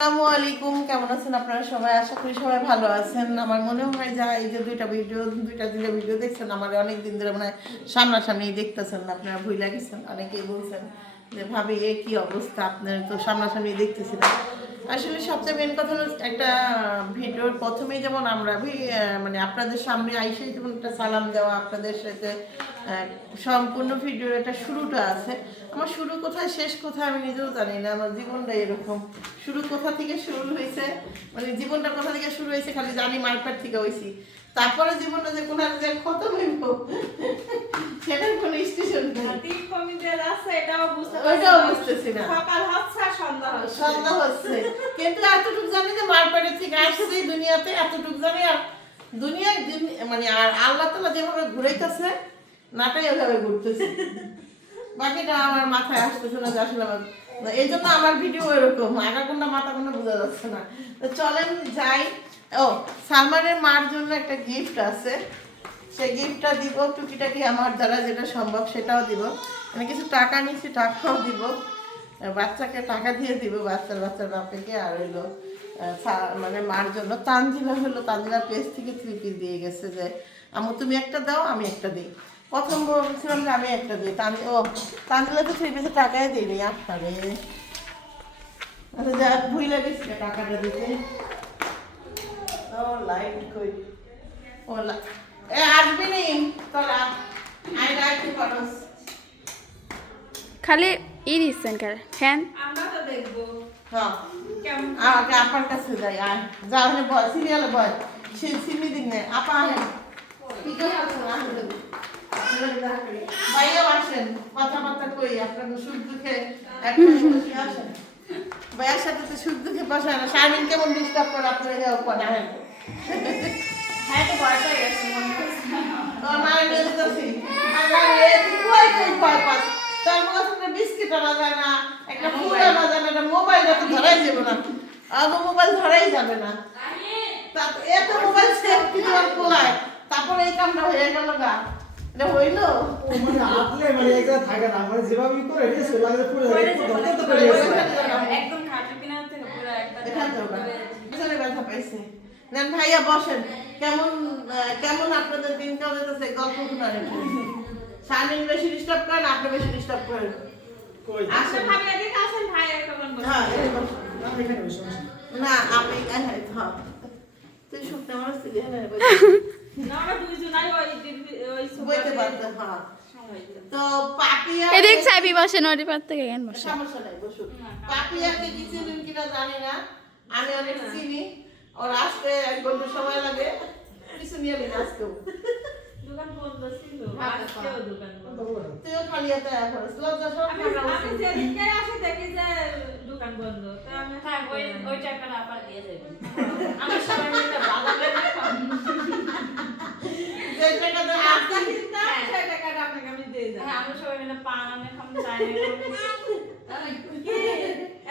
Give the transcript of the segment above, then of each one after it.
আসসালামু আলাইকুম, কেমন আছেন আপনারা সবাই? আশা করি সবাই ভালো আছেন। আমার মনে হয় যা এই যে দুইটা ভিডিও, দুইটা তিনটা ভিডিও দেখছেন, আমার অনেক দিন ধরে মানে সামনাসামনি দেখতেছেন আপনারা ভুল লাগেছেন অনেকেই বলছেন যে, ভাবি, এ কি অবস্থা? আপনার তো সামনাসামনি দেখতেছি না। আসলে সবচেয়ে মেন কথা হলো একটা ভিডিওর প্রথমেই যেমন আমরা মানে আপনাদের সামনে আইসে যেমন একটা সালাম দেওয়া, আপনাদের সাথে সম্পূর্ণ ভিডিওর একটা শুরুটা আছে। আমার শুরু কোথায়, শেষ কোথায় আমি নিজেও জানি না, আমার জীবনটা এরকম। শুরু কোথা থেকে শুরু হয়েছে? মানে জীবনটা কোথা থেকে শুরু হয়েছে খালি জানি মারপাট থেকে হয়েছি। তারপরে জীবনে যে কোথা থেকে খতম হইব সেটার কোনো স্টেশন তিন কমিটের আছে এটাও বুঝতে ওইটাও। বুঝতেছি না। সকাল হচ্ছে সন্ধ্যা হচ্ছে। সন্দেহ হচ্ছে। কিন্তু এতটুকু জানি যে মারপাটের থেকে আসছে এই দুনিয়াতে এতটুকু জানি আর দুনিয়ায় দিন- মানে আর আল্লাহ তালা যেভাবে ঘুরাইতেছে নাটাই ওইভাবে ঘুরতেছে। বাকিটা আমার মাথায় আসতেছে না যে আসলে আমার এই জন্য আমার ভিডিও এরকম আগা কোনটা মাথা কোনটা বোঝা যাচ্ছে না। তো চলেন যাই। ও, সালমানের মার জন্য একটা গিফট আছে। সে গিফটটা দিব, টুকিটাকি আমার দ্বারা যেটা সম্ভব সেটাও দিব। আমি কিছু টাকা নিচ্ছি টাকাও দিব। বাচ্চাকে টাকা দিয়ে দিব, বাচ্চার বাচ্চার বাপেকে। আর হইল মানে মার জন্য তানজিলা হলো তানজিলা পেজ থেকে থ্রি পিস দিয়ে গেছে যে আমু তুমি একটা দাও, আমি একটা দিই। প্রথম বলছিলাম যে, আমি একটা দিই। তান, ও, তানজিলা তো থ্রি পিসে টাকাই দিইনি আপনারে আচ্ছা যা ভুই লাগিস টাকাটা দিতে। ও লাইট কই? ও লা- এ আসবি নি? তোরা আই লাইট ফটোস খালি ই দিচ্ছেন কার ফ্যান? আমরা তো দেখব। হ্যাঁ। কেমন? আমাকে আপার কাছে যাই আয়। যা ওখানে বয় সিরিয়ালে বয় সে সিমি দিন নে আপা আহেন কি করে আছেন আসেন কথাবার্তা কই আপনার সুখ দুঃখে একটা বসে আসেন। ভাইয়ার সাথে তো সুখ দুঃখে বসে না। শারমিন কেমন ডিস্টার্ব করে আপনারা হেল্প করে হ্যাঁ বিস্কিট আনা যায় না একটা ফুল আনা যায় না একটা মোবাইল তো ধরাই যাবে না। আগে মোবাইল ধরাই যাবে না। এত মোবাইল সেভ কি তোমার কোলায় তারপরে এই কামটা হয়ে গেল গা। এটা হইল? মানে হাতলে মানে এক থাকে না মানে যেভাবে করে রেস লাগে পুরো পরে। একদম খাটের কিনার থেকে পুরো একটা এখান ব্যথা পাইছে। নেন ভাইয়া বসেন। কেমন কেমন আপনাদের দিন কেমন যেতেছে গল্প শোনান শারমিন বেশি ডিস্টার্ব করেন আপনি বেশি ডিস্টার্ব করেন? আসেন। আসেন হ্যাঁ না, এখানে বসে, বসে। না আমি হ্যাঁ হ্যাঁ। তুই আমার ছিলি। তো পাপিয়া এদিক চাবি বসে নদী পার থেকে কেন বসে সমস্যা নাই বসুন। পাপিয়াকে কি কিনা জানি না। আমি অনেক চিনি। ওর আসতে এক ঘণ্টা সময় লাগে কিছু নিয়ে নিন আসতেও দোকান বন্ধ ছিল আজকেও দোকান বন্ধ তুইও খালি এত এক লজ্জা সব আমি থাকা আমি উচিত। যেদিনকে আসি দেখি যে দোকান বন্ধ তো আমি ওই ওই টাকাটা আবার দিয়ে। আমার সবাই মিলে যে সেই টাকাটা আপনাকে আমি দিয়ে যাব হ্যাঁ, আমরা সবাই মিলে পান আনে খাম।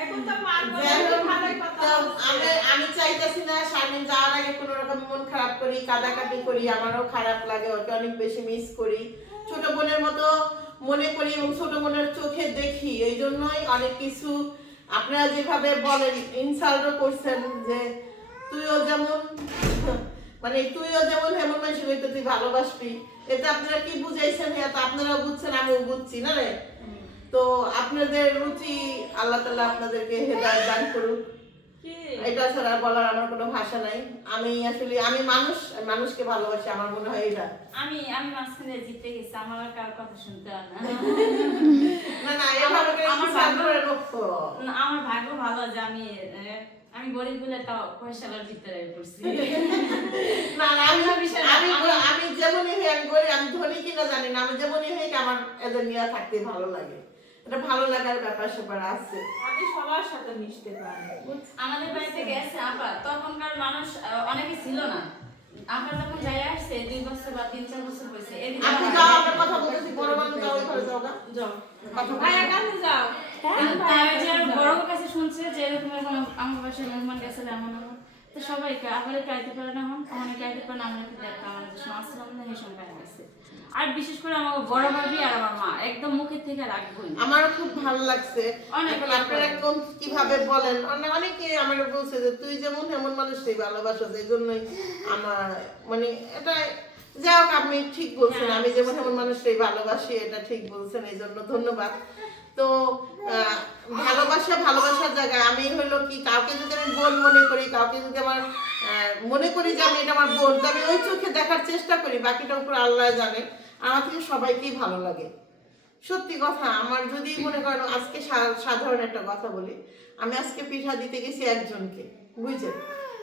এখন তো মার যাই হোক, ভালোই কথা তো হচ্ছে। আমি আমি চাইতেছি না শারমিন যাওয়ার আগে কোনো রকম মন খারাপ করি কাদাকাটি করি আমারও খারাপ লাগে ওকে অনেক বেশি মিস করি। ছোট বোনের মতো মনে করি এবং ছোট বোনের চোখে দেখি এই জন্যই অনেক কিছু আপনারা যেভাবে বলেন ইনসাল্টও করছেন যে তুইও যেমন মানে তুইও যেমন হেমন মাসি হইতে তুই ভালোবাসবি। এটা আপনারা কি বুঝাইছেন? এটা আপনারাও বুঝছেন আমিও বুঝছি না রে? তো আপনাদের রুচি আল্লাহ তালা আপনাদেরকে হেদায়েত দান করুক? এটা ছাড়া বলার আমার কোনো ভাষা নাই। আমি আসলে আমি মানুষ মানুষকে ভালোবাসি আমার মনে হয় এটা। আমি আমি মাঝখানে জিতে গেছি আমার আর কারোর কথা শুনতে হয় না। না না এভাবে করে আমার ভাগ্য- করে আমার ভাগ্য ভালো যে আমি আমি গরিব বলে তাও পয়সালার ভিতরে পড়ছি না না আমি আমি আমি- যেমনই হই আমি করি আমি ধনী কিনা জানি না আমি যেমনই হই আমার এদের নিয়ে থাকতে ভালো লাগে। এটা ভালো লাগার ব্যাপার স্যাপার আছে। আমি সবার সাথে মিশতে পারি। আমাদের বাড়িতে গেছে আপা তখনকার মানুষ অনেকে ছিল না। আপা যখন যাই আসছে দুই বছর বা তিন চার বছর হয়েছে আপনি আমার- যাও কথা বলতেছি বড় মানুষ যাও ঘরে যাও গা। যাও। কথা বলতে- ভাইয়া কাছে যাও। তা যে বড় কাছে শুনছে যে এরকম আমার বাসায় মেহমান গেছে এমন এমন। তো সবাইকে আবার খাইতে পারে না হন অনেক খাইতে পারে না আমরা একটু দেখতাম আমাদের যে সময় আসলাম না সেই সময় গেছে আর বিশেষ করে আমার বড় ভাবি আর আমার মা একদম মুখের থেকে রাখবোই না। আমারও খুব ভালো লাগছে। অনেক আপনারা। কোন কীভাবে বলেন? অনেকে আমার বলছে যে তুই যেমন এমন মানুষটাই ভালোবাসো এই জন্যই আমার মানে এটা যাই হোক আপনি ঠিক বলছেন। আমি যেমন এমন মানুষটাই ভালোবাসি এটা ঠিক বলছেন এই জন্য ধন্যবাদ। তো ভালোবাসা ভালোবাসার জায়গায় আমি হলো কি, কাউকে যদি আমি বোন মনে করি, কাউকে যদি আমার মনে করি যে আমি এটা আমার বোন, তো আমি ওই চোখে দেখার চেষ্টা করি, বাকিটা উপর আল্লাহ জানে। আমার থেকে সবাইকেই ভালো লাগে। সত্যি কথা, আমার যদি মনে করেন, আজকে সাধারণ একটা কথা বলি, আমি আজকে পিঠা দিতে গেছি একজনকে, বুঝছেন?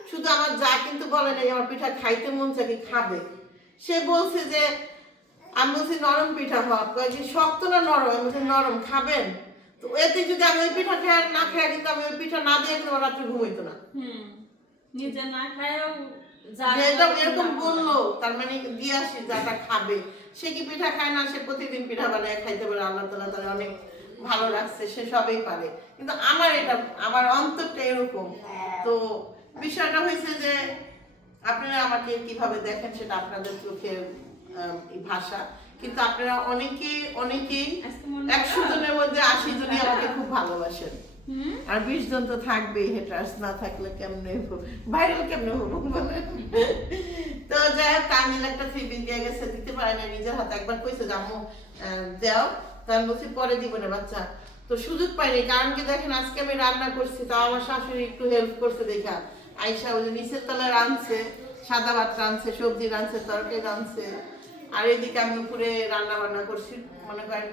শুধু আমার যা কিন্তু বলে নাই, আমার পিঠা খাইতে মন চাকে খাবে? সে বলছে যে আমি বলছি নরম পিঠা হওয়া কয় যে শক্ত না নরম? আমি বলছি নরম খাবেন? তো এতে যদি আমি ওই পিঠা খেয়ে না খেয়ে কিন্তু আমি ওই পিঠা না দিয়ে কিন্তু রাত্রে ঘুমাইতো না। নিজে না খায়ও যা এরকম বলল তার মানে দিয়ে আসি যাটা খাবে। সে কি পিঠা খায় না সে প্রতিদিন পিঠা বানায় খাইতে পারে আল্লাহ তালা তারা অনেক ভালো রাখছে সে সবই পারে। কিন্তু আমার এটা আমার অন্তরটা এরকম। তো বিষয়টা হয়েছে যে আপনারা আমাকে কীভাবে দেখেন সেটা আপনাদের এই ভাষা। কিন্তু আপনারা অনেকে অনেকেই একশো জনের মধ্যে আশি জনই আমাকে খুব ভালোবাসেন। আর বিশ জন তো থাকবেই হেটার্স না থাকলে কেমনে ভাইরাল কেমনে হব তো যাই হোক তামিল একটা থ্রি পিস দিয়ে গেছে দিতে পারে না নিজের হাতে একবার কইছে যে আম্মু আহ, দাও। তো বলছি পরে দিব না বাচ্চা। তো সুযোগ পাইনি কারণ কি দেখেন আজকে আমি রান্না করছি তাও আমার শাশুড়ি একটু হেল্প করছে দেখা। আইসা ওই যে নিচের তলায় রাঁধছে সাদা ভাত রাঁধছে সবজি রাঁধছে তরকারি রাঁধছে। আর এদিকে আমি উপরে রান্না বান্না করছি মনে করেন।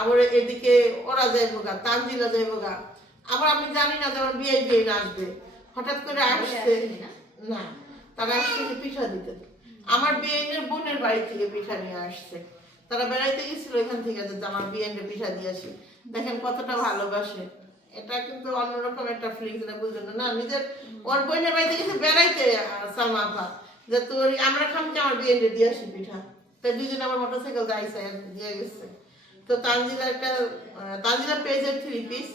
আবার এদিকে ওরা যাইবো গা তানজিলা যাইবো গা। আবার আমি জানি না যে আমার বিয়ে বিয়ে আসবে। হঠাৎ করে আসছে না। তারা আসছে পিঠা দিতে। আমার বিয়েনের বোনের বাড়ি থেকে পিঠা নিয়ে আসছে। তারা বেড়াইতে গেছিল এখান থেকে যে আমার বিয়েনের পিঠা দিয়ে আসি। দেখেন কতটা ভালোবাসে। এটা কিন্তু অন্যরকম একটা ফিলিংস না বুঝলেন না? না নিজের ওর বোনের বাড়িতে গেছে বেড়াইতে সালমা যে তোর আমরা খামকে আমার বিয়েনের দিয়ে আসি পিঠা। তো দুজন আমার মোটরসাইকেল যাইছে দিয়ে গেছে। তো তানজিলা একটা তানজিলা পেজের থ্রি পিস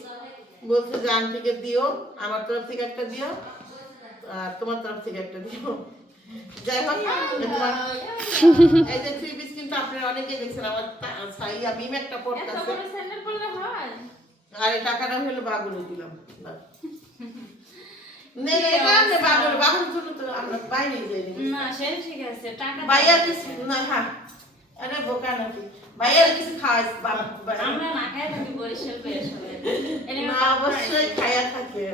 বলছে যে আন্টিকে দিও আমার তরফ থেকে একটা দিও আর তোমার তরফ থেকে একটা দিও। যাই হোক এই যে থ্রি পিস কিন্তু আপনারা অনেকেই দেখছেন আমার সাইয়া মিম একটা হয়? আর এই টাকাটা হলো বাবুরে দিলাম। অবশ্যই খাইয়া থাকে।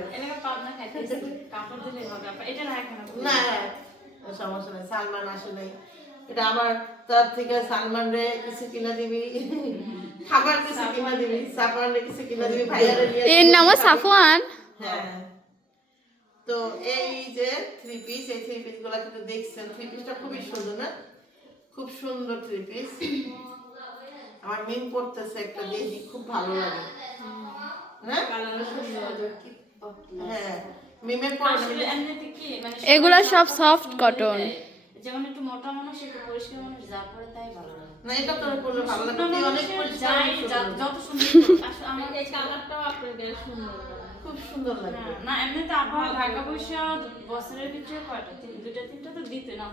না সমস্যা নেই সালমান আসে নাই। এটা আমার তার থেকে সালমান রে কিছু কিনা দিবি। খাবার কিছু কিনা দিবি সাফওয়ান রে কিছু কিনা দিবি ভাইয়ারে এর নামও সাফওয়ান? হ্যাঁ। তো এই যে থ্রি পিস এই থ্রি পিসগুলা কিন্তু দেখছেন থ্রি পিসটা খুবই সুন্দর না? খুব সুন্দর থ্রি পিস আমার মিম পড়তেছে একটা দেখি খুব ভালো লাগে। হ্যাঁ হ্যাঁ মিমের মানে এগুলা সব cotton। দেয়। যেমন একটু মোটা মানুষ একটু পরিষ্কার মানুষ যা পরে তাই ভালো লাগে। না এটা তোর পড়লে ভালো লাগে অনেক পরিষ্কার যাই সুন্দর। যত সুন্দর আমার আমাকে এই কালারটাও আপনার গায়ে সুন্দর খুব সুন্দর লাগবে। হ্যাঁ, না এমনিতে আবহাওয়া ঢাকা পয়সা বছরের ভিতরে কয়টা? তিন- দুইটা তিনটা তো দিতে না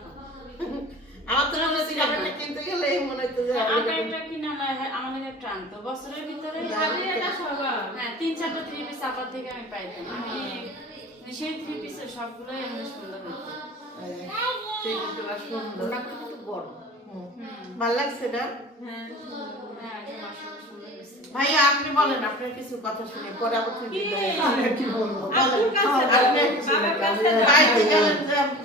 আমার তো মনে হচ্ছে কাপড়টা কিনতে গেলে মনে হচ্ছে যে আগে একটা কিনা লাগে আমাদের একটা আনতো। বছরের ভিতরে ভাবি এটা সবার। হ্যাঁ তিন চারটা থ্রি পিস আপার থেকে আমি পাইতাম আমি সেই থ্রি পিসের সবগুলোই এমনি সুন্দর হতো সেই জিনিসগুলো সুন্দর। বড়। হুম। ভালো লাগছে না? হ্যাঁ হ্যাঁ এটা মাশাআল্লাহ সুন্দর হয়েছে ভাইয়া আপনি বলেন আপনার কিছু কথা শুনে পরে। বাড়িতে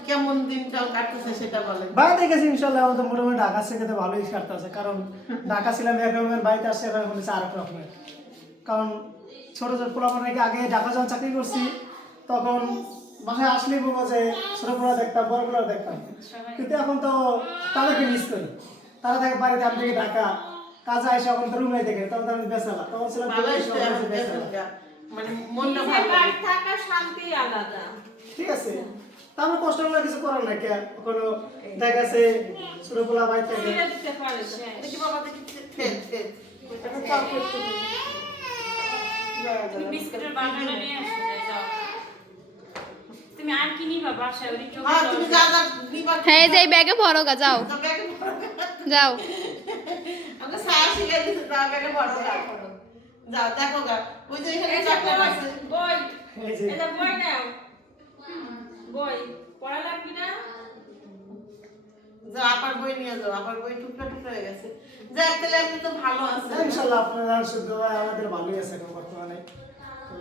কেমন দিনকাল কাটতেছে সেটা বলেন। বাড়িতে গেছি ইনশাল্লাহ আমাদের মোটামুটি ঢাকা থেকে তো ভালোই কাটতেছে। কারণ ঢাকা ছিলাম এক রকমের বাড়িতে আসছে এখন হচ্ছে আর এক রকমের। কারণ ছোট ছোট পোলাপান আগে আগে ঢাকা যখন চাকরি করছি তখন বাসায় আসলেই বলব যে ছোট পোলা দেখতাম বড় পোলা দেখতাম। কিন্তু এখন তো তাদেরকে মিস করি। তারা থাকে বাড়িতে আমি ঢাকা। কাজে আসে এখন তো রুমে দেখে তখন আমি বেসালা তখন ছিলাম। মানে মনটা ভালো। থাকার শান্তি আলাদা। ঠিক আছে। তারপর কষ্ট করে কিছু করার নাই কে? কোনো দেখা গেছে ছোট পোলা বাড়ি থেকে। বিস্কুটের বান্ডালটা নিয়ে আসো যাও। তুমি আর কি নিবা বাসায়? ওই চোখে হ্যাঁ তুমি যা যা নিবা হ্যাঁ এই যে এই ব্যাগে ভরো গা যাও। ব্যাগে ভরো। যাও। সায়া শিখাই দিছে তা ব্যাগে ভরো গা। যাও দেখো গা। ওই যে এখানে চকলেট আছে। বই এটা বই নাও। বই পড়া লাগবে না? যাও বই নিয়ে যাও। আপার বই টুকরা টুকরা হয়ে গেছে। যাক তাহলে আপনি তো ভালো আছেন ইনশাল্লাহ আপনারা শুদ্ধ হয় আমাদের ভালোই আছে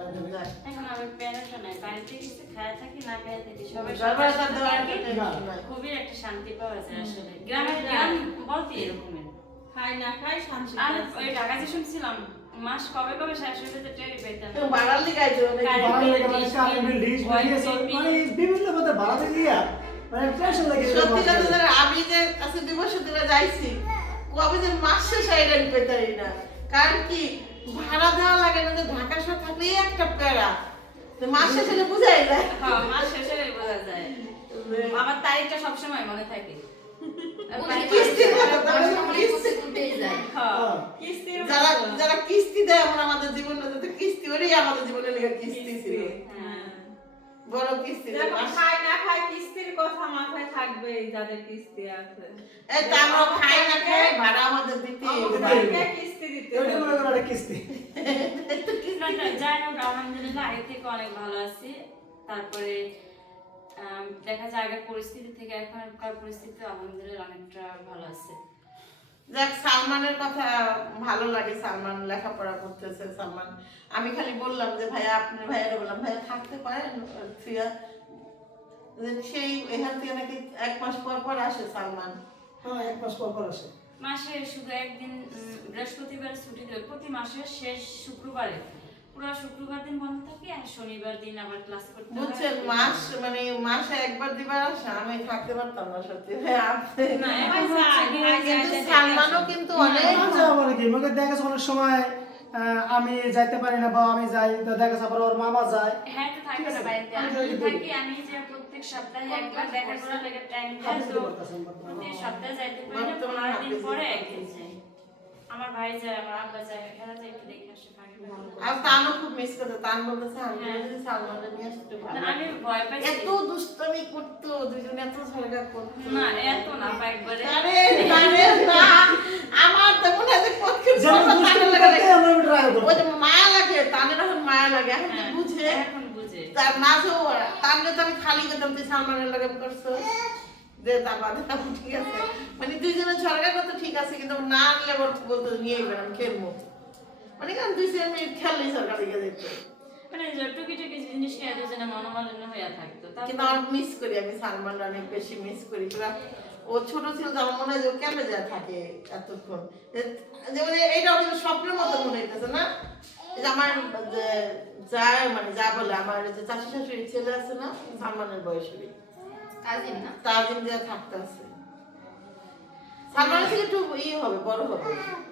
এখন আমি প্যারাটা বাড়িতে কিছু খায় থাকি না খায় থাকি সবাই সবার সবার সাথে সাথে দেওয়ার থাকি। একটা tension নাই। খুবই একটা শান্তি পাওয়া যায় আসলে। গ্রামের গ্রাম বলতে এরকমের খাই না খাই শান্তি আর ওই ঢাকা যে শুনছিলাম মাস কবে কবে শেষ হয়ে যেতে টেরি পেতাম। বাড়ালি মানে। মানে বিভিন্ন মানে লাগে সত্যি কথা আমি আজকে বছর ধরে যাইছি কবে যে মাস শেষ হয় আমি না। কারণ কি ভাড়া দেওয়া লাগে না যে ঢাকা শহর থাকলেই একটা প্যারা। মাস শেষে বোঝাই যায়। হ্যাঁ মাস শেষে বোঝা যায়। আমার তারিখটা সবসময় মনে থাকে। কিস্তি হ্যাঁ। কিস্তির যারা যারা কিস্তি দেয় আমরা আমাদের জীবনে কিস্তি ওরই আমাদের জীবনে লেগে কিস্তি ছিল। হ্যাঁ। বড় কিস্তি খাই না খাই কিস্তির কথা মাথায় থাকবে যাদের কিস্তি আছে। এই তো আমরা খাই না খাই ভাড়া আমাদের দিতে কিস্তি দিতে। মনে করো কিস্তি। যাই হোক আলহামদুলিল্লাহ আগে থেকে অনেক ভালো আছি। তারপরে দেখা যায় আগের পরিস্থিতি থেকে এখনকার পরিস্থিতি আলহামদুলিল্লাহ অনেকটা ভালো আছে। যাক সালমানের কথা ভালো লাগে সালমান লেখাপড়া করতেছে সালমান। আমি খালি বললাম যে ভাইয়া আপনার ভাইয়ারে বললাম ভাইয়া থাকতে পারেন যে সেই এখান থেকে নাকি এক মাস পর পর আসে সালমান। হ্যাঁ এক মাস পর পর আসে। মাসে শুধু একদিন বৃহস্পতিবার ছুটি দেবে প্রতি মাসের শেষ শুক্রবারে। পুরো শুক্রবার দিন বন্ধ থাকে আর শনিবার দিন আবার ক্লাস করতে বুঝছেন মাস মানে মাসে একবার দিবার আসে আমি থাকতে পারতাম না সত্যি আপনি না, কিন্তু সালমানও কিন্তু অনেক আচ্ছা মানে কি দেখা অনেক সময় আমি যাইতে পারি না বা আমি যাই তো দেখা আবার ওর মামা যায় হ্যাঁ তো থাকবে না বাড়িতে আমি থাকি আমি যে প্রত্যেক সপ্তাহে একবার দেখা করার লেগে টাইম দেয় তো সপ্তাহে যাইতে পারি না বর্তমানে পনেরো দিন পরে একদিন যাই আমার ভাই যায় আমার আব্বা যায় এরা যায় একটু দেখে আসে। আর তানও খুব মিস করতে তান বলতেছে আমি যদি সালমানের নিয়ে আসতে না, আমি ভয় পাইছি এত দুষ্টমি করতো দুজনে এত ঝগড়া করতো। না এত না পা একবারে। আরে আরে না। আমার তো মনে হয় যেমন লাগে ওই যে মায়া লাগে তানের এখন মায়া লাগে। এখন তো হ্যাঁ, বুঝে? এখন বুঝে। তার তানলে তো আমি খালি করতাম তুই সালমানের লাগে করছ। যে তা বাদে ঠিক আছে। মানে দুইজনে ঝগড়া করতে ঠিক আছে কিন্তু না আনলে বলতো নিয়ে খেলব। মানে কারণ দুই খেললেই মানে টুকি টুকি জিনিস নিয়ে দুজনে মনোমালিন্য হয়ে থাকতো কিন্তু তারপর আমার মিস করি আমি সালমান অনেক বেশি মিস করি। ও ছোট ছিল আমার মনে হয় যে কেন যা থাকে এতক্ষণ। যে- যেমন এইটা স্বপ্নের মতো মনে হইতেছে না? যে আমার যে যা মানে যা বলে আমার যে চাষি শাশুড়ি ছেলে আছে না সালমানের বয়সী। তাজিম যা থাকতে আছে। সালমানের থেকে একটু ই হবে বড় হবে।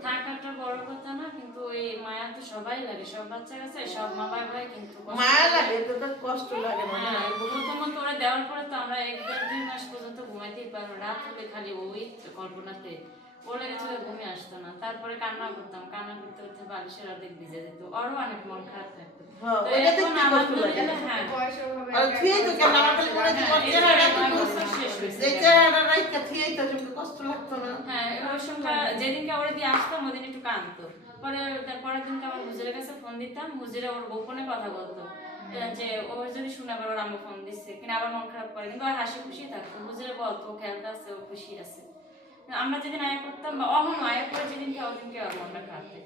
থাকাটা বড় কথা না কিন্তু এই মায়া তো সবাই লাগে সব বাচ্চা কাছে সব মা কিন্তু কষ্ট মায়া লাগে। তো তার কষ্ট লাগে না। হ্যাঁ, দেওয়ার পরে তো আমরা এক দেড় দুই মাস পর্যন্ত ঘুমাইতেই পারব রাত হলে খালি ওই কল্পনাতে। ওর আসতো না। তারপরে কান্না করতাম। কান্না করতে করতে বালিশের অর্ধেক ভিজে যেত। ওরও অনেক মন খারাপ থাকতো। হ্যাঁ, হ্যাঁ। আর আমার হয় ওর হ্যাঁ যেদিনকে ওরা দিয়ে আসতাম ওদিন একটু কাঁদতো। পরে তার পরের দিনকে আমার হুজুরের কাছে ফোন দিতাম। হুজুরে ওর গোপনে কথা বলতো যে ও যদি শুনে আবার ওর আম্মু ফোন দিচ্ছে কিনা আবার মন খারাপ করে। কিন্তু আর হাসি খুশি থাকতো। হুজুরে বলতো ও খেলতে আছে ও খুশি আছে। আমরা যেদিন আয়া করতাম বা অহন আয়া করে যেদিনকে ওদিনকে খারাপ থাকে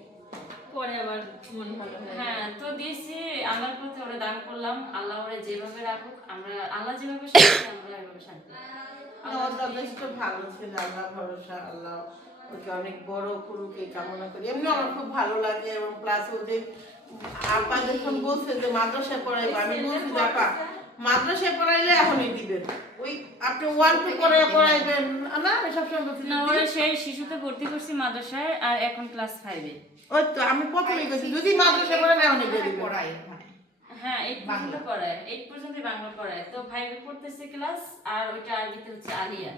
পরে আবার মন ভালো হয় হ্যাঁ তো দিয়েছি আল্লাহর পথে ওরা দান করলাম। আল্লাহ ওরা যেভাবে রাখুক আমরা আল্লাহ যেভাবে শান্তি আমরা এভাবে শান্তি ভালো ছিল আল্লাহ ভরসা আল্লাহ ওকে অনেক বড় করুক এই কামনা করি। এমনি আমার খুব ভালো লাগে এবং প্লাস ও যে আপা যখন বলছে যে মাদ্রাসায় পড়াইবো আমি বলছি আপা মাদ্রাসায় পড়াইলে এখনই দিবেন। ওই আপনি ওয়ান টু করে পড়াইবেন। না আমি সবসময় বলছি না ওরা সেই শিশুতে ভর্তি করছি মাদ্রাসায় আর এখন ক্লাস ফাইভে ওই তো আমি প্রথমেই কইছি যদি মাদ্রাসায় পড়ান এখনই দিয়ে দিবেন। হ্যাঁ এইট পর্যন্ত পড়ায় এইট পর্যন্ত বাংলা পড়ায়। তো ফাইভে পড়তেছে ক্লাস আর ওইটা আরবিতে হচ্ছে আলিয়া।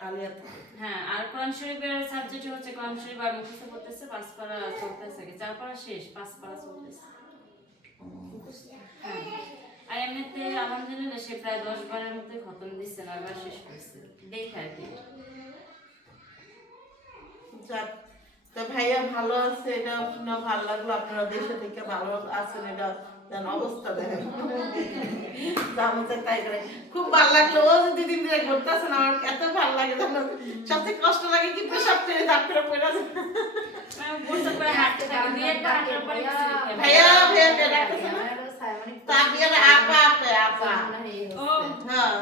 আলিয়া হ্যাঁ আর কোরআন শরীফের সাবজেক্ট হচ্ছে কোরআন শরীফ আর মুখস্থ পড়তেছে পাঁচ পারা চলতেছে চার পারা শেষ পাঁচ পারা চলতেছে। হ্যাঁ। আর এমনিতে আলহামদুলিল্লাহ সে প্রায় দশ বারের মতো খতম দিচ্ছে নয়বার শেষ করছে। দেখে আর কি। যাক তো ভাইয়া ভালো আছে এটা শুনে ভালো লাগল। আপনারা দেশে থেকে ভালো আছেন এটা যেন অবস্থা দেখেন। তাই করে। খুব ভালো লাগল। ও যে দুদিন ধরে ঘুরতেছেন আমার এত ভালো লাগে জানো সবচেয়ে কষ্ট লাগে কি পেশাব ছেড়ে দাঁড় করে পড়ে আছে পাই। ভাইয়া ভাইয়া তাবিয়ার আপা আপা আপা। ও হ্যাঁ।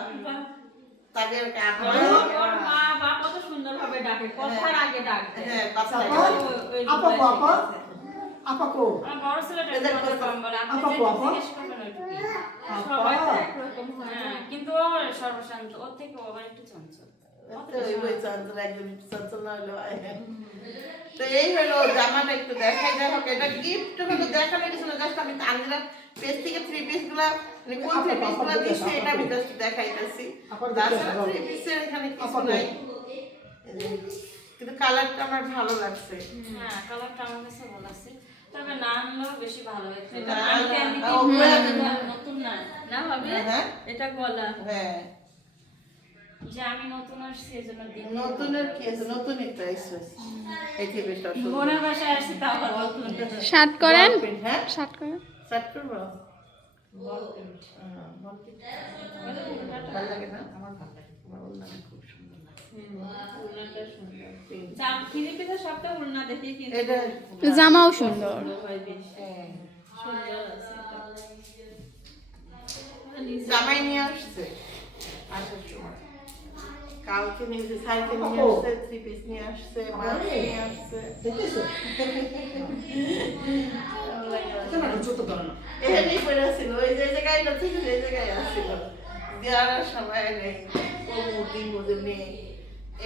আপা ওর মা বাপ কত সুন্দর ডাকে কথার আগে ডাকে হ্যাঁ কথা আপা? লাগে। আপা কো আপা আপা কো? আমার বড় ছেলেটা কথা- কম বলে। আপনি আপা যেটুকু আপা? জিজ্ঞেস করবেন ওইটুকুই। সবাই তো একরকম হয়। হ্যাঁ, কিন্তু সর্বশান্ত ওর থেকে ও একটু চঞ্চল। তো এই বই চঞ্চল একজন একটু চঞ্চল না হলেও হয় না। তো এই হলো জামাটা একটু দেখাই যাই হোক এটা গিফট হলো দেখানো কিছু না জাস্ট আমি আনজিরা পেজ থেকে থ্রি পিসগুলা মানে কোন থ্রি পিসগুলা দিচ্ছে এটা আমি জাস্ট দেখাইতেছি। তাছাড়া থ্রি পিসের এখানে কিছু নাই। কিন্তু কালারটা আমার ভালো লাগছে। হ্যাঁ কালারটা আমার কাছে ভালো আছে তবে না আনলেও বেশি ভালো হয়েছে নতুন- না না ভাবে হ্যাঁ। এটা গলা। হ্যাঁ। যে আমি নতুন আসছি এজন্য নতুনের কি আছে? নতুনই প্রাইস এই থ্রি পিসটা সুন্দর বোনের আসছি তাও আবার নতুন। শার্ট করেন? হ্যাঁ? শার্ট করেন? স্টার্ট করব? বল প্রিন্ট। ভালো লাগে না? আমার ভালো লাগে। আমার ওড়নাটা খুব সুন্দর লাগে। উন্নতটা সুন্দর Print। জাম কিনে সবটা উন্না দেখে কিনতে এটা জামাও সুন্দর। হ্যাঁ, জামাই নিয়ে আসছে। আসার সময়। কালকে নিয়ে এসে সাইকেল নিয়ে আসছে থ্রি পিস নিয়ে আসছে মাছ নিয়ে আসছে এখানেই পড়ে ছিল ওই যে জায়গায় না ঠিক যে জায়গায় আসছিল দেওয়ার সময় নেই কমু টিমু নেই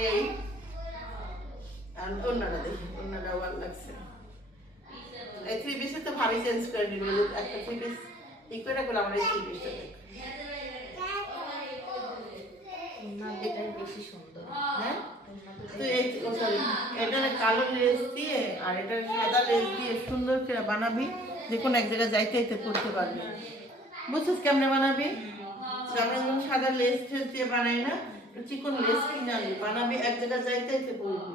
এই আর অন্যরা দেখি অন্যরা ভালো লাগছে এই থ্রি পিসে তো ভাবি চেঞ্জ করে নিল একটা থ্রি পিস ই করে আমার এই থ্রি পিসটা বেশি সুন্দর। হ্যাঁ? তো এই সরি এটা কালো লেস দিয়ে আর এটা সাদা লেস দিয়ে সুন্দর করে বানাবি যে কোনো এক জায়গায় যাইতে পারবি। বুঝছিস কেমনে বানাবি? আমরা সাদা লেস দিয়ে বানাই না চিকন লেস কিনে আনবি বানাবি এক জায়গায় যাইতে যাইতে পড়বি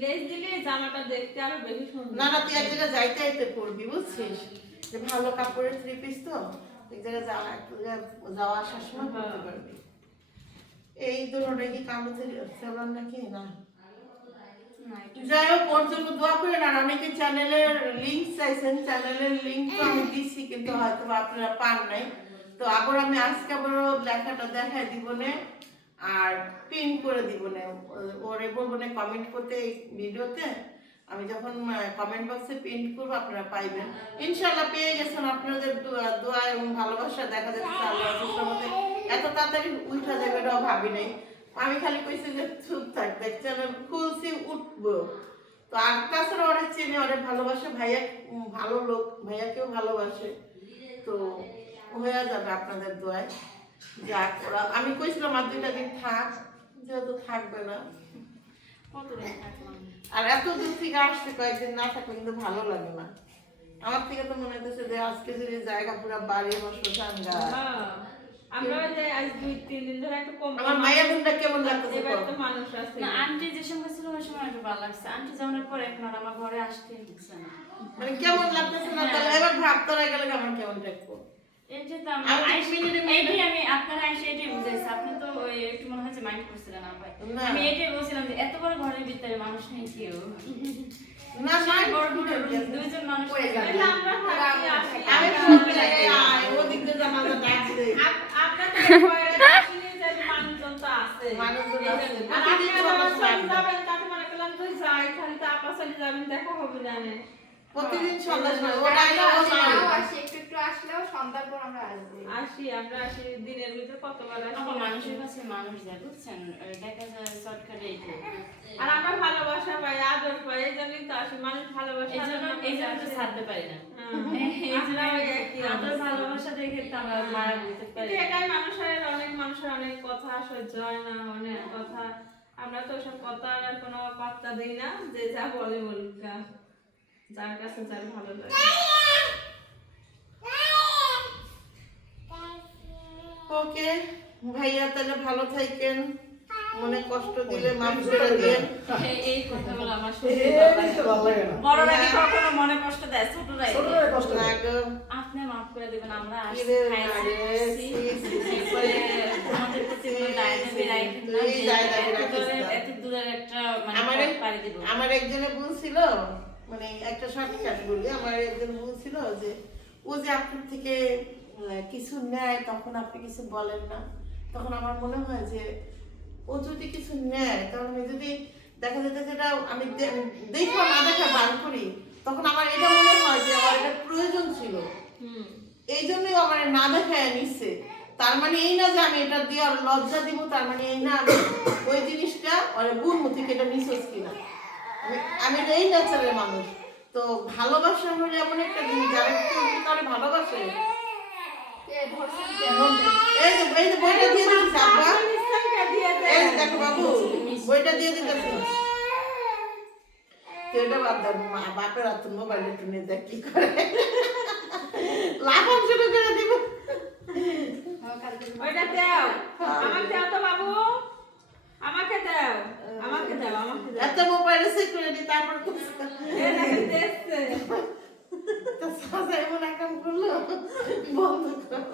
লেস দিলে জামাটা দেখতে আরও বেশি সুন্দর। না না তুই এক জায়গায় যাইতে বুঝছিস? যে ভালো কাপড়ের থ্রি পিস তো এক জায়গায় যাওয়া এক জায়গায় যাওয়া আসার সময় পড়তে পারবি। এই ধরনের কি কালো সেলার নাকি? না। যাই হোক ওর জন্য দোয়া করেন আর অনেকে চ্যানেলের লিঙ্ক চাইছেন? চ্যানেলের লিঙ্ক তো আমি দিচ্ছি কিন্তু হয়তো আপনারা পান নাই। তো আবার আমি আজকে আবার লেখাটা দেখাই দিব নে আর পিন করে দিব নে ওরে বলব না কমেন্ট করতে এই ভিডিওতে। আমি যখন কমেন্ট বক্সে পিন করব, আপনারা পাইবেন। ইনশাল্লাহ পেয়ে গেছেন আপনাদের দোয়া এবং ভালোবাসা। দেখা যাচ্ছে আল্লাহ মধ্যে এত তাড়াতাড়ি উঠা যাবে এটাও ভাবি নাই। আমি খালি কইছি যে, চুপ থাক, দেখছেন খুলছি, উঠবো। তো আর তাছাড়া চেনে ওরে ভালোবাসে। ভাইয়া ভালো লোক, ভাইয়াকেও ভালোবাসে। তো হয়ে যাবে আপনাদের দোয়ায়। যাক, ওরা আমি কইছিলাম আর দুইটা দিন থাক, যেহেতু থাকবে না। আর এত দূর থেকে আসছে কয়েকদিন না থাকলে কিন্তু ভালো লাগে না। আমার থেকে তো মনে হচ্ছে যে আজকে যদি জায়গা পুরো বাড়ি বসো ঠান্ডা হ্যাঁ। আমরা যে আজ দুই তিন দিন ধরে একটু কম আমার মায়ের বোনটা কেমন লাগতেছে এবার তো মানুষ আছে। না আন্টি যে সময় ছিল ওই সময় একটু ভালো লাগছে। আন্টি যাওয়ার পর এখন আর আমার ঘরে আসতে হচ্ছে না। মানে কেমন লাগতেছে না? তাহলে এবার ভাবতে রয়ে গেলে কেমন কেমন তো আমি এটাই না। বলছিলাম যে এত বড় ঘরের ভিতরে মানুষ নেই কেউ। না না বড় ঘরের মানুষ মনে দেখা হবে জানে। প্রতিদিন সন্ধ্যা সময়। ও আসি। আসি, একটু একটু আসলেও সন্ধ্যার পর আমরা আসব। আসি, আমরা আসি, দিনের ভিতর কতবার আসি। মানুষের কাছে মানুষ যায় বুঝছেন? দেখা যায় শর্টকাটে আর আমরা ভালোবাসা পাই, আদর পাই, এই জন্যই তো আসি। মানুষ ভালোবাসা এই জন্য এই জন্য তো ছাড়তে পারি না। হ্যাঁ। আদর ভালোবাসা দেখে তো আমরা মারা দিতে পারি এটাই মানুষের অনেক মানুষের অনেক কথা সহ্য হয় না অনেক কথা। আমরা তো ওসব কথা আর কোনো পাত্তা দিই না যে যা বলে বলুক গা। যার কাছে যার ভালো লাগে ওকে ভাইয়া তাহলে ভালো থাকেন মনে কষ্ট দিলে মাফ করে দিন এই- কথাগুলো আমার শুনতে ভালো লাগে। না বড়রা কি কখনো মনে কষ্ট দেয় ছোটরাই কষ্ট। আপনি মাফ করে দিবেন আমরা মানে আমার একজনে বলছিল মানে একটা শর্টকাট বলি আমার একজন বলছিল যে ও যে আপনার থেকে কিছু নেয় তখন আপনি কিছু বলেন না। তখন আমার মনে হয় যে ও যদি কিছু নেয় আমি যদি দেখা যেতে যেটা আমি দে- দেখো না দেখা বার করি তখন আমার এটা মনে হয় যে আমার এটা প্রয়োজন ছিল। এই জন্যই আমার না দেখায় নিচ্ছে তার মানে এই না যে আমি এটা দিয়ে আর লজ্জা দিব তার মানে এই না আমি ওই জিনিসটা মানে বুঝব থেকে এটা নিছস কিনা। আমি- এই নেচারের মানুষ। তো ভালোবাসা হলো এমন একটা জিনিস যারা কেউ যদি ভালোবাসে এ এই যে এই যে বইটা দিয়ে দিচ্ছি আব্বা। নিশ্চয়ই দিয়ে দে এই দেখো বাবু বইটা দিয়ে দিতেছি তো এটা বাদ দাও মা বাপের মোবাইল একটু নিয়ে দেখ কি করে? লাফান শুরু করে দিব। ওইটা দাও। আমাকে দাও তো বাবু। আমাকে দাও আমাকে দাও আমাকে দাও। এত করে দি তারপর তো এ দেখছে? তো সাজা এমন কাম করল? বন্ধ করো।